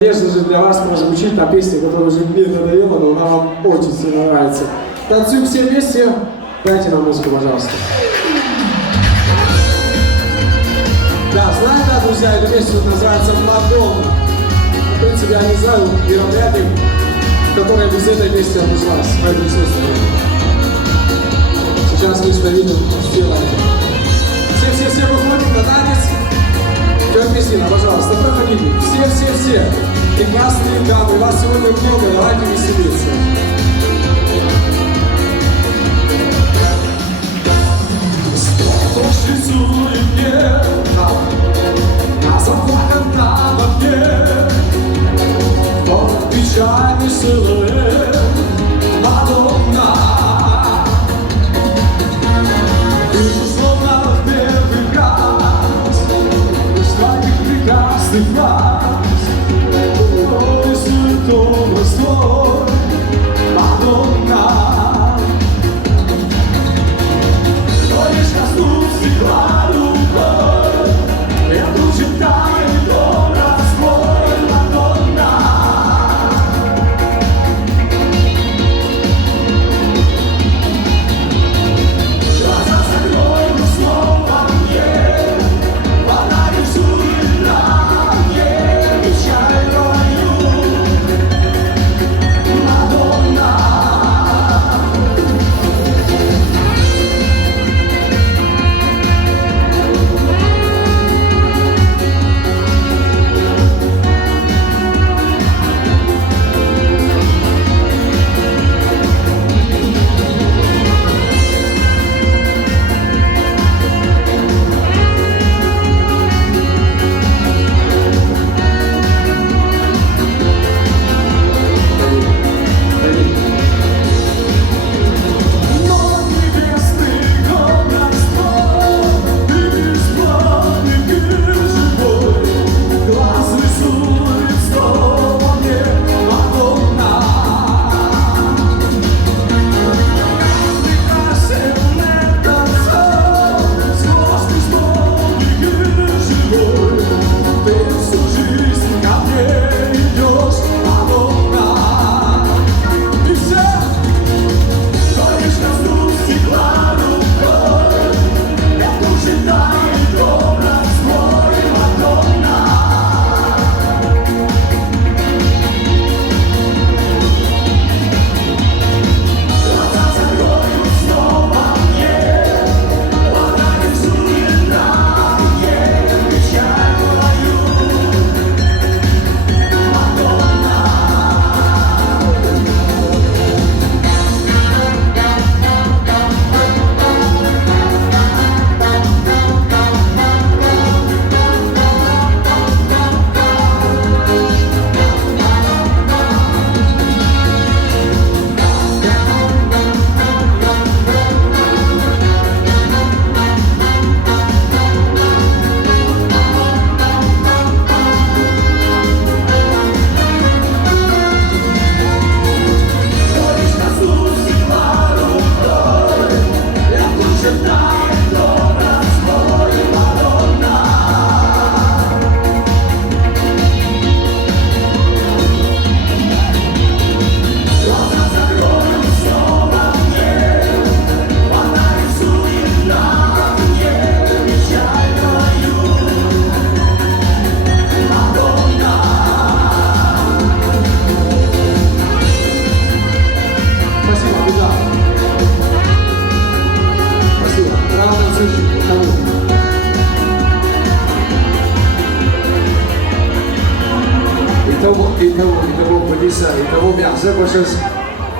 Конечно же, для вас прозвучит та песня, которая уже мне надоела, но она вам очень сильно нравится. Танцуем все вместе. Дайте нам музыку, пожалуйста. Да, знаю, да, друзья, эта песня называется «Мадонна». В принципе, я не знаю мероприятий, которое без этой песни обошлась в этом присутствии. Сейчас мы с Давидом сделаем. Все выходим на танец. Кристина, пожалуйста, проходите. Все. Прекрасные дамы, вас сегодня много, давайте веселиться. Кто ж рисует мне на заплаканном окне тот печальный силуэт Мадонна. Вижу, словно в первый раз лишь твоих прекрасных глаз рисует образ твой, Мадонна. Но лишь коснусь стекла рукой, я тут же тает образ твой, Мадонна. Глаза закрой, но снова мне она рисует на мне печаль твою, Мадонна. Итого, продюсер, итого, merci,